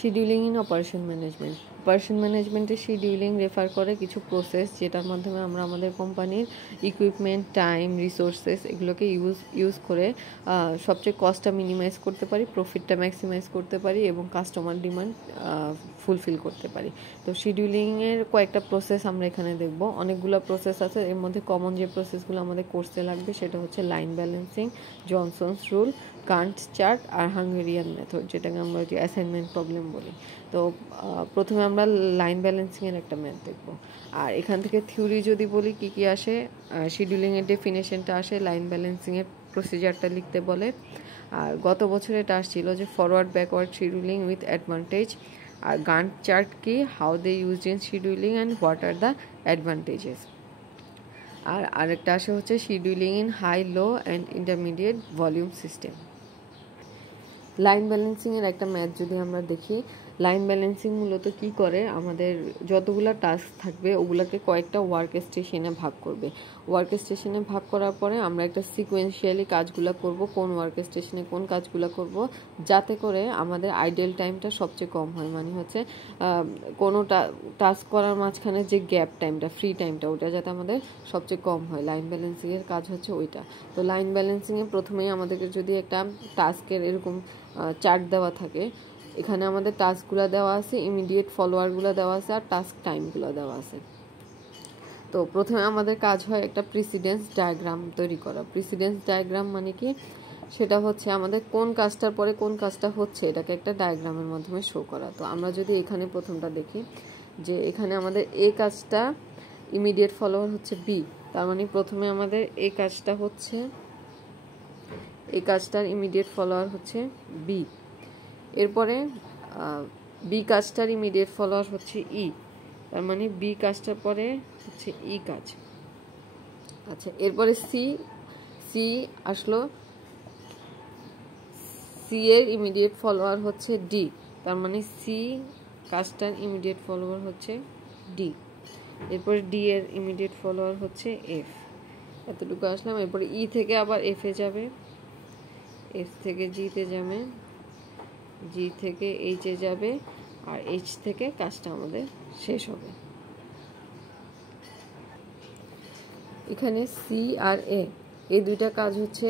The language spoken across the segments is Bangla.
Scheduling in operation management. Operation ম্যানেজমেন্টে শিডিউলিং রেফার করে কিছু প্রসেস যেটার মাধ্যমে আমরা আমাদের কোম্পানির ইকুইপমেন্ট, টাইম, রিসোর্সেস এগুলোকে ইউজ করে সবচেয়ে কস্টটা মিনিমাইজ করতে পারি, প্রফিটটা ম্যাক্সিমাইজ করতে পারি এবং কাস্টমার ডিমান্ড ফুলফিল করতে পারি। তো শিডিউলিংয়ের কয়েকটা প্রসেস আমরা এখানে দেখব। অনেকগুলো প্রসেস আছে, এর মধ্যে কমন যে প্রসেসগুলো আমাদের কোর্সে লাগবে সেটা হচ্ছে line balancing, Johnson's rule, Gantt chart আর হাঙ্গেরিয়ান মেথড, যেটাকে আমরা যে অ্যাসাইনমেন্ট প্রবলেম বলি। তো প্রথমে আমরা লাইন ব্যালেন্সিংয়ের একটা ম্যাথ দেখব। আর এখান থেকে থিওরি যদি বলি কী কী আসে, শিডিউলিংয়ের ডেফিনেশনটা আসে, লাইন ব্যালেন্সিংয়ের প্রসিজারটা লিখতে বলে। আর গত বছরে এটা আসছিল যে forward backward scheduling with advantage, আর গান্ট চার্ট কি, how they use in scheduling and what are the advantages. আর আরেকটা আসে হচ্ছে scheduling in high, low and intermediate volume system. Line ব্যালেন্সিংয়ের একটা ম্যাথ যদি আমরা দেখি, লাইন ব্যালেন্সিং মূলত কি করে, আমাদের যতগুলো টাস্ক থাকবে ওগুলোকে কয়েকটা ওয়ার্ক স্টেশনে ভাগ করবে। ওয়ার্ক স্টেশনে ভাগ করার পরে আমরা একটা সিকোয়েন্সিয়ালি কাজগুলো করব, কোন ওয়ার্ক স্টেশনে কোন কাজগুলো করব, যাতে করে আমাদের আইডেল টাইমটা সবচেয়ে কম হয়। মানে হচ্ছে কোনো টাস্ক করার মাঝখানে যে গ্যাপ টাইমটা, ফ্রি টাইমটা, ওটা যাতে আমাদের সবচেয়ে কম হয়। লাইন ব্যালেন্সিংয়ের কাজ হচ্ছে ওইটা। তো লাইন ব্যালেন্সিংয়ে প্রথমেই আমাদেরকে যদি একটা টাস্কের এরকম চার্ট দেওয়া থাকে, এখানে আমাদের টাস্কগুলো দেওয়া আছে, ইমিডিয়েট ফলোয়ারগুলো দেওয়া আছে আর টাস্ক টাইমগুলো দেওয়া আছে। তো প্রথমে আমাদের কাজ হয় একটা প্রিসিডেন্স ডায়াগ্রাম তৈরি করা। প্রিসিডেন্স ডায়াগ্রাম মানে কি, সেটা হচ্ছে আমাদের কোন কাজটার পরে কোন কাজটা হচ্ছে এটাকে একটা ডায়াগ্রামের মাধ্যমে শো করা। তো আমরা যদি এখানে প্রথমটা দেখি যে এখানে আমাদের এই কাজটা ইমিডিয়েট ফলোয়ার হচ্ছে বি, তার মানে প্রথমে আমাদের এই কাজটা হচ্ছে, এই কাজটার ইমিডিয়েট ফলোয়ার হচ্ছে বি। এরপরে বি কাজটার ইমিডিয়েট ফলোয়ার হচ্ছে ই, তার মানে বি কাজটার পরে হচ্ছে ই কাজ। আচ্ছা, এরপরে সি আসলো, সি এর ইমিডিয়েট ফলোয়ার হচ্ছে ডি, তার মানে সি কাজটার ইমিডিয়েট ফলোয়ার হচ্ছে ডি। এরপরে ডি এর ইমিডিয়েট ফলোয়ার হচ্ছে এফ। এতটুকু আসলাম। এরপরে ই থেকে আবার এফ এ যাবে, এফ থেকে জিতে যাবে, জি থেকে এইচে যাবে, আর এইচ থেকে কাজটা আমাদের শেষ হবে। এখানে সি আর এ এই দুইটা কাজ হচ্ছে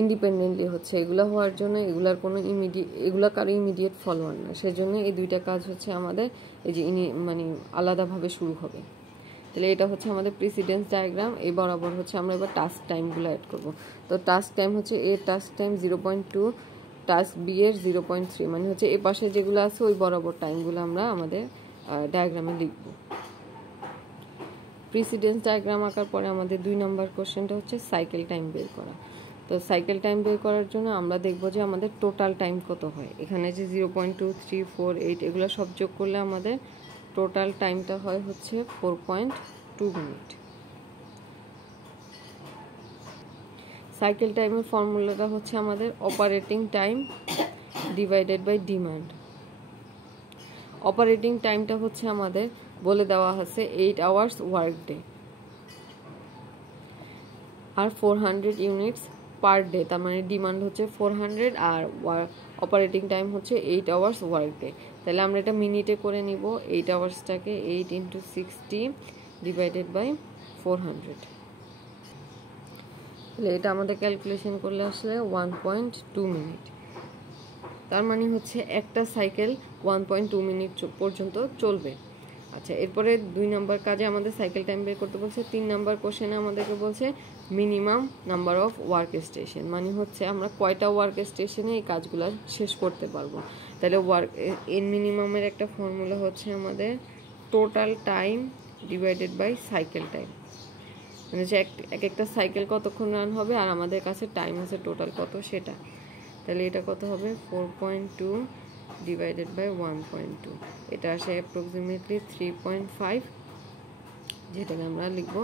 ইন্ডিপেন্ডেন্টলি হচ্ছে, এগুলো হওয়ার জন্য এগুলা কারো ইমিডিয়েট ফলোয়ার না, সেজন্য এই দুইটা কাজ হচ্ছে আমাদের এই যে মানে আলাদাভাবে শুরু হবে। তাহলে এটা হচ্ছে আমাদের প্রিসিডেন্স ডায়াগ্রাম। এই বরাবর হচ্ছে আমরা এবার টাস্ক টাইমগুলো অ্যাড করব। তো টাস্ক টাইম হচ্ছে A task time 0.2, task B এর 0.3, মানে হচ্ছে এ পাশে যেগুলো আছে ওই বরাবর টাইমগুলো আমরা আমাদের ডায়াগ্রামে লিখব। প্রিসিডেন্স ডায়াগ্রাম আঁকার পরে আমাদের 2 নম্বর কোশ্চেনটা হচ্ছে সাইকেল টাইম বের করা। তো সাইকেল টাইম বের করার জন্য আমরা দেখব যে আমাদের টোটাল টাইম কত হয়। এখানে যে 0.2, 3, 4, 8 এগুলো সব যোগ করলে আমাদের টোটাল টাইমটা হয় হচ্ছে 4.2 মিনিট। সাইকেল টাইমের ফর্মুলাটা হচ্ছে আমাদের operating time divided by demand. Operating টাইমটা হচ্ছে আমাদের বলে দেওয়া আছে 8 আওয়ার্স ওয়ার্ক ডে আর 400 ইউনিটস পার ডে, তার মানে ডিমান্ড হচ্ছে 400 আর অপারেটিং টাইম হচ্ছে 8 আওয়ার্স ওয়ার্ক ডে। তাহলে আমরা এটা মিনিটে করে নিব, 8 আওয়ার্সটাকে 8 × 60 ডিভাইডেড বাই 400। তাহলে এটা আমাদের ক্যালকুলেশন করলে আসলে 1.2 মিনিট। তার মানে হচ্ছে একটা সাইকেল 1.2 মিনিট পর্যন্ত চলবে। আচ্ছা, এরপরে 2 নম্বর কাজে আমাদের সাইকেল টাইম বের করতে বলছে। 3 নম্বর কোশ্চেনে আমাদেরকে বলছে minimum number of work station, মানে হচ্ছে আমরা কয়টা ওয়ার্ক স্টেশনে এই কাজগুলো শেষ করতে পারবো। তাহলে এর মিনিমামের একটা ফর্মুলা হচ্ছে আমাদের total time divided by cycle time, মানে যে এক একটা সাইকেল কতক্ষণ রান হবে আর আমাদের কাছে টাইম আছে টোটাল কত সেটা। তাহলে এটা কত হবে 4.2 ডিভাইডেড বাই 1.2, এটা আসে অ্যাপ্রক্সিমেটলি 3.5, যেটাকে আমরা লিখবো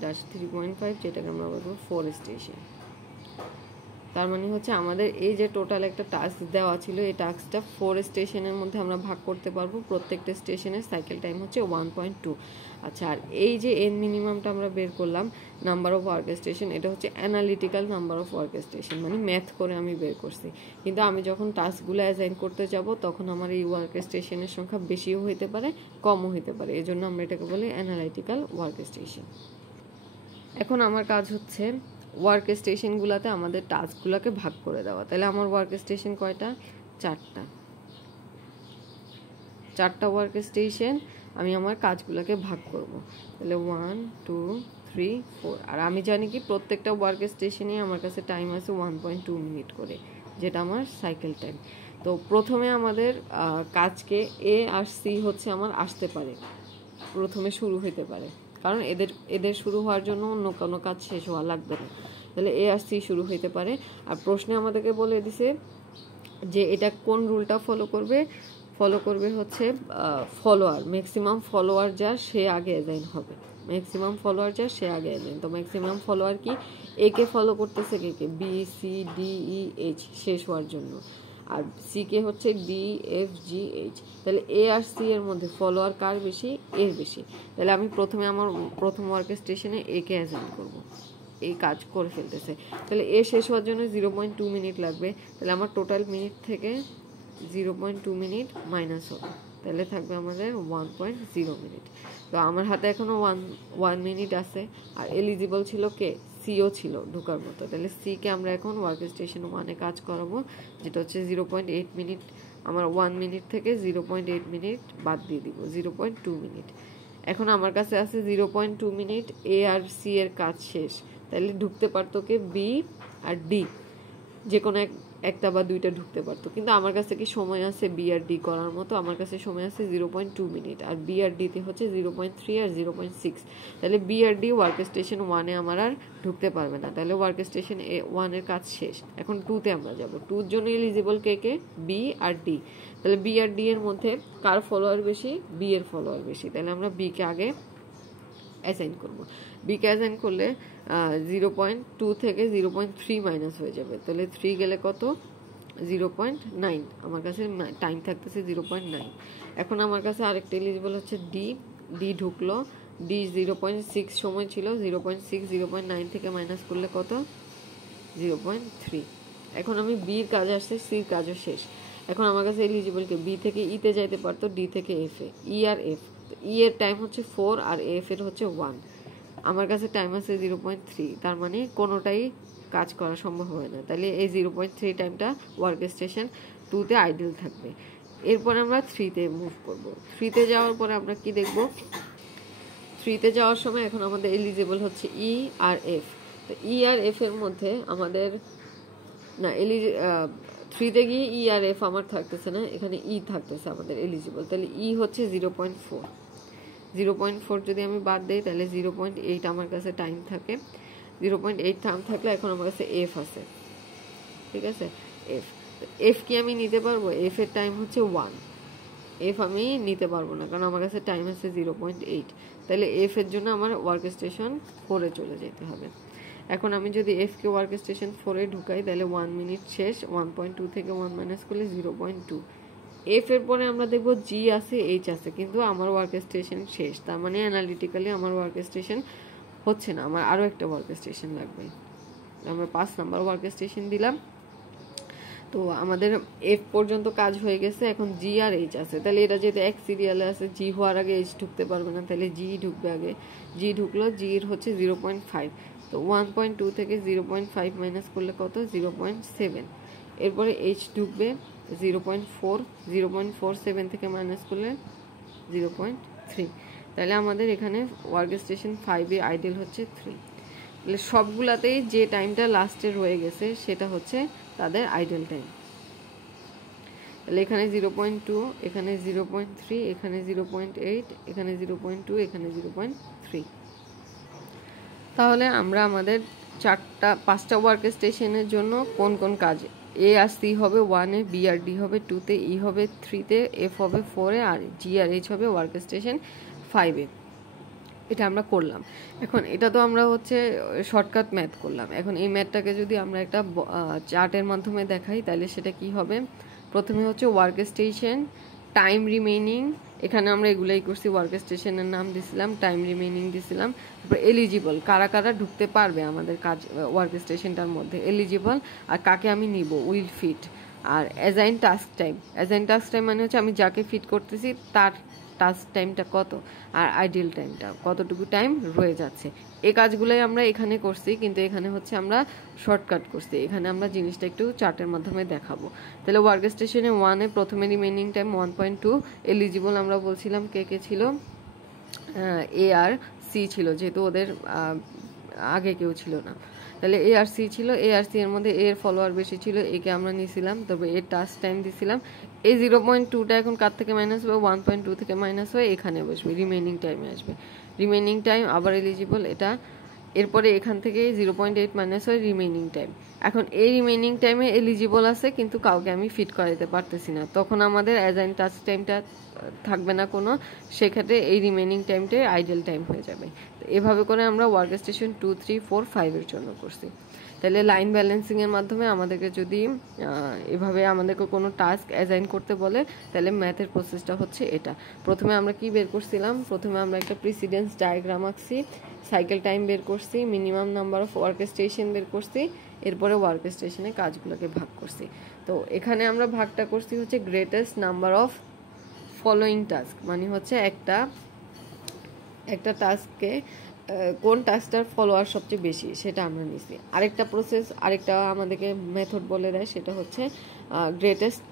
3.5, যেটাকে আমরা বলবো 4 স্টেশন। তার মানে হচ্ছে আমাদের এই যে টোটাল একটা টাস্ক দেওয়া ছিল, এই টাস্কটা 4 স্টেশনের মধ্যে আমরা ভাগ করতে পারবো। প্রত্যেকটা স্টেশনের সাইকেল টাইম হচ্ছে 1.2। আচ্ছা, আর এই যে এন মিনিমামটা আমরা বের করলাম নাম্বার অফ ওয়ার্ক স্টেশন, এটা হচ্ছে analytical number of work station, মানে ম্যাথ করে আমি বের করছি। কিন্তু আমি যখন টাস্কগুলো অ্যাসাইন করতে যাব তখন আমার এই ওয়ার্ক স্টেশনের সংখ্যা বেশিও হইতে পারে, কমও হইতে পারে, এই জন্য আমরা এটাকে বলি অ্যানালিটিক্যাল ওয়ার্ক স্টেশন। এখন আমার কাজ হচ্ছে ওয়ার্ক স্টেশনগুলোতে আমাদের টাস্কগুলোকে ভাগ করে দেওয়া। তাহলে আমার ওয়ার্ক স্টেশন কয়টা? 4টা ওয়ার্ক স্টেশন আমি আমার কাজগুলোকে ভাগ করব। তাহলে 1 2 3 4। আর আমি জানি কি প্রত্যেকটা ওয়ার্ক স্টেশনে আমার কাছে টাইম আছে 1.2 মিনিট করে, যেটা আমার সাইকেল টাইম। তো প্রথমে আমাদের কাজকে এ আর সি হচ্ছে আমার আসতে পারে, প্রথমে শুরু হইতে পারে, কারণ এদের শুরু হওয়ার জন্য অন্য কোনো কাজ শেষ হওয়া লাগবে না। তাহলে এ আর সি শুরু হইতে পারে। আর প্রশ্নে আমাদেরকে বলে দিছে যে এটা কোন রুলটা ফলো করবে হচ্ছে ফলোয়ার, ম্যাক্সিমাম ফলোয়ার যা সে আগে অ্যাসাইন হবে, ম্যাক্সিমাম ফলোয়ার যা সে আগে অ্যাসাইন। তো ম্যাক্সিমাম ফলোয়ার কি? এ কে ফলো করতেছে কে? B C D E H শেষ হওয়ার জন্য, আর সি কে হচ্ছে ডি এফ জি এইচ। তাহলে এ আর সি এর মধ্যে ফলোয়ার কার বেশি? এর বেশি। তাহলে আমি প্রথমে আমার প্রথম ওয়ার্ক স্টেশনে এ কে অ্যাসাইন করব, এই কাজ করে ফেলতেছে। তাহলে এ শেষ হওয়ার জন্য 0.2 মিনিট লাগবে। তাহলে আমার টোটাল মিনিট থেকে 0.2 মিনিট মাইনাস হবে, তাহলে থাকবে আমাদের 1.0 মিনিট। তো আমার হাতে এখনো 1 মিনিট আছে। আর এলিজিবল ছিল কে? সিও ছিল ঢোকার মতো। তাহলে সি কে আমরা এখন ওয়ার্ক স্টেশন 1-এ কাজ করাবো, যেটা হচ্ছে 0.8 মিনিট। আমার 1 মিনিট থেকে 0.8 মিনিট বাদ দিয়ে দিব, 0.2 মিনিট। এখন আমার কাছে আছে 0.2 মিনিট, এ আর সি এর কাজ শেষ। তাহলে ঢুকতে পারতো কে? বি আর ডি, যে কোনো একটা বা দুইটা ঢুকতে পারতো। কিন্তু আমার কাছে কি সময় আছে বি আর ডি করার মতো? আমার কাছে সময় আছে 0.2 মিনিট, আর বি আর ডিতে হচ্ছে 0.3 আর 0.6। তাহলে বি আর ডি ওয়ার্ক স্টেশন 1-এ আমার আর ঢুকতে পারবে না। তাহলে ওয়ার্ক স্টেশন 1-এর কাজ শেষ। এখন 2-তে আমরা যাব। 2-র জন্য এলিজিবল কে কে? বি আর ডি। তাহলে বি আর ডি এর মধ্যে কার ফলোয়ার বেশি? বি এর ফলোয়ার বেশি। তাহলে আমরা বি কে আগে অ্যাসাইন করবো। বি কে অ্যাসাইন করলে 0.2 থেকে 0.3 মাইনাস হয়ে যাবে। তাহলে 3 গেলে কত? 0.9। আমার কাছে টাইম থাকতেছে 0.9। এখন আমার কাছে আরেকটা এলিজিবল হচ্ছে ডি। ডি ঢুকলো। ডি 0.6 সময় ছিল, 0.6 0.9 থেকে মাইনাস করলে কত? 0.3। এখন আমি বির কাজ আসছে, সির কাজও শেষ। এখন আমার কাছে এলিজিবল কে? বি থেকে ইতে যাইতে পারতো, ডি থেকে এফ এ। ই আর এফ, ই এর টাইম হচ্ছে 4 আর এফ এর হচ্ছে 1। আমার কাছে টাইম আছে 0.3, তার মানে কোনোটাই কাজ করা সম্ভব হয় না। তাহলে এই 0.3 টাইমটা ওয়ার্ক স্টেশন 2-তে আইডল থাকবে। এরপর আমরা 3-তে মুভ করব। 3-তে যাওয়ার পরে আমরা কি দেখব? 3-তে যাওয়ার সময় এখন আমাদের এলিজিবল হচ্ছে ই আর এফ। তো ই আর এফ এর মধ্যে আমাদের না 3-তে গিয়ে ই আর এফ আমার থাকতেছে না, এখানে ই থাকতেছে আমাদের এলিজিবল। তাহলে ই হচ্ছে 0.4। 0.4 যদি আমি বাদ দিই তাহলে 0.8 আমার কাছে টাইম থাকে। 0.8 টাইম থাকলে এখন আমার কাছে এফ আছে, ঠিক আছে? এফ কি আমি নিতে পারবো? এফ এর টাইম হচ্ছে 1। এফ আমি নিতে পারবো না, কারণ আমার কাছে টাইম আছে 0.8। তাহলে এফ এর জন্য আমার ওয়ার্ক স্টেশন 4-এ চলে যেতে হবে। এখন আমি যদি এফ কে ওয়ার্ক স্টেশন 4-এ ঢুকাই তাহলে 1 মিনিট শেষ। 1.2 থেকে 1 মাইনাস করলে 0.2। এফ এর পরে আমরা দেখবো জি আছে, এইচ আছে, কিন্তু আমার ওয়ার্ক স্টেশন শেষ। তার মানে অ্যানালিটিক্যালি আমার ওয়ার্ক স্টেশন হচ্ছে না, আমার আরও একটা ওয়ার্ক স্টেশন লাগবে। আমরা 5 নাম্বার ওয়ার্ক স্টেশন দিলাম। তো আমাদের এফ পর্যন্ত কাজ হয়ে গেছে। এখন জি আর এইচ আছে। তাহলে এটা যেহেতু এক সিরিয়ালে আছে, জি হওয়ার আগে এইচ ঢুকতে পারবে না, তাহলে জি ঢুকবে আগে। জি ঢুকলো, জি এর হচ্ছে 0.5। তো 1.2 থেকে 0.5 মাইনাস করলে কত? 0.7। এরপরে এইচ ঢুকবে 0.4। 0.47 থেকে মাইনাস করলে 0.3। তাহলে আমাদের এখানে ওয়ার্ক স্টেশন 5-এ আইডল হচ্ছে 3। তাহলে সবগুলাতেই যে টাইমটা লাস্টে রয়ে গেছে সেটা হচ্ছে তাদের আইডল টাইম। তাহলে এখানে 0.2, এখানে 0.3, এখানে 0.8, এখানে 0.2, এখানে 0.3। তাহলে আমরা আমাদের 5টা ওয়ার্ক স্টেশনের জন্য কোন কোন কাজ? এ আর সি হবে 1-এ, বি আর ডি হবে 2-তে, ই হবে 3-তে, এফ হবে 4-এ, আর জি আর এইচ হবে ওয়ার্ক স্টেশন 5-এ। এটা আমরা করলাম। এখন এটা তো আমরা হচ্ছে শর্টকাট ম্যাথ করলাম। এখন এই ম্যাথটাকে যদি আমরা একটা চার্টের মাধ্যমে দেখাই তাহলে সেটা কি হবে? প্রথমে হচ্ছে ওয়ার্ক স্টেশন, টাইম রিমেইনিং, এখানে আমরা এগুলাই করছি, ওয়ার্ক স্টেশনের নাম দিছিলাম, টাইম রিমেইনিং দিছিলাম, তারপর এলিজিবল, কারা কারা ঢুকতে পারবে আমাদের কাজ ওয়ার্ক স্টেশনটার মধ্যে, এলিজিবল, আর কাকে আমি নিব, উইল ফিট, আর assign task time. Assign task time মানে হচ্ছে আমি যাকে ফিট করতেছি তার টাস্ক টাইমটা কত, আর আইডিয়াল টাইমটা কতটুকু টাইম রয়ে যাচ্ছে। এই কাজগুলোই আমরা এখানে করছি, কিন্তু এখানে হচ্ছে আমরা শর্টকাট করছি। এখানে আমরা জিনিসটা একটু চার্টের মাধ্যমে দেখাবো। তাহলে ওয়ার্ক স্টেশনে 1-এ প্রথমে রিমেইনিং টাইম 1.2, এলিজিবল আমরা বলছিলাম কে কে ছিল, এ আর সি ছিল, যেহেতু ওদের আগে কেউ ছিল না। তাহলে এ আর সি ছিল, এ আর সি এর মধ্যে এর ফলোয়ার বেশি ছিল, একে আমরা নিয়েছিলাম, তবে এর টাস্ক টাইম দিছিলাম। এই 0.2টা এখন কার থেকে মাইনাস হবে, 1.2 থেকে মাইনাস হয়ে এখানে বসবে, রিমেইনিং টাইমে আসবে। রিমেইনিং টাইম আবার এলিজিবল এটা, এরপরে এখান থেকে 0.8 মাইনাস হয় রিমেইনিং টাইম। এখন এই রিমেইনিং টাইমে এলিজিবল আছে কিন্তু কাউকে আমি ফিট করাইতে পারতেছি না, তখন আমাদের অ্যাসাইন টাস্ক টাইমটা থাকবে না কোনো, সেক্ষেত্রে এই রিমেইনিং টাইমটাই আইডিয়াল টাইম হয়ে যাবে। তো এভাবে করে আমরা ওয়ার্ক স্টেশন 2, 3, 4, 5 এর জন্য করছি। তাহলে লাইন ব্যালেন্সিং এর মাধ্যমে আমাদেরকে যদি এভাবে আমাদেরকে কোনো টাস্ক অ্যাসাইন করতে বলে, তাহলে ম্যাথের প্রসেসটা হচ্ছে এটা। প্রথমে আমরা কি বের করছিলাম, প্রথমে আমরা একটা প্রিসিডেন্স ডায়াগ্রাম আঁকছি, সাইকেল টাইম বের করছি, minimum number of work station বের করছি, এরপরে ওয়ার্ক স্টেশনে কাজগুলোকে ভাগ করছি। তো এখানে আমরা ভাগটা করছি হচ্ছে greatest number of following task, মানে হচ্ছে একটা টাস্ককে কোন টাস্কটার ফলোয়ার সবচেয়ে বেশি সেটা আমরা নিছি। আরেকটা প্রসেস, আরেকটা আমাদেরকে মেথড বলে দেয়, সেটা হচ্ছে গ্রেটেস্ট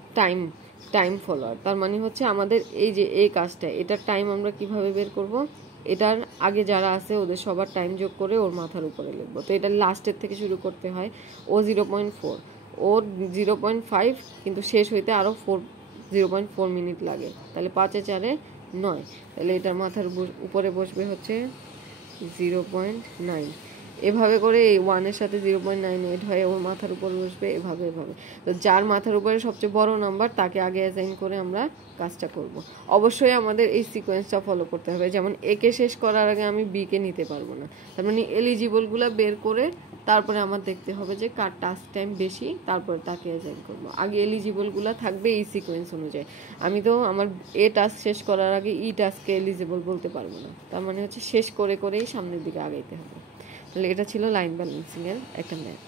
টাইম ফলোয়ার। তার মানে হচ্ছে আমাদের এই যে এই কাজটা, এটার টাইম আমরা কিভাবে বের করব, এটার আগে যারা আছে ওদের সবার টাইম যোগ করে ওর মাথার উপরে লিখবো। তো এটা লাস্টের থেকে শুরু করতে হয়। ও 0.4, ওর 0.5, কিন্তু শেষ হইতে আরও 0.4 মিনিট লাগে, তাহলে 5-এ 4-এ 9, তাহলে এটার মাথার উপরে বসবে হচ্ছে 0.9। এভাবে করে এই 1-এর সাথে 0.98 হয়ে ওর মাথার উপর বসবে, এভাবে। তো যার মাথার উপরে সবচেয়ে বড় নাম্বার তাকে আগে অ্যাসাইন করে আমরা কাজটা করব। অবশ্যই আমাদের এই সিকোয়েন্সটা ফলো করতে হবে, যেমন একে শেষ করার আগে আমি বিকে নিতে পারবো না। তার মানে এলিজিবলগুলো বের করে তারপরে আমার দেখতে হবে যে কার টাস্ক টাইম বেশি, তারপরে তাকে অ্যাসাইন করবো। আগে এলিজিবলগুলো থাকবে এই সিকোয়েন্স অনুযায়ী। আমি তো আমার এ টাস্ক শেষ করার আগে ই টাস্ককে এলিজিবল বলতে পারবো না, তার মানে হচ্ছে শেষ করেই সামনের দিকে আগাইতে হবে। তাহলে এটা ছিল লাইন ব্যালেন্সিং এর একটা ম্যাথ।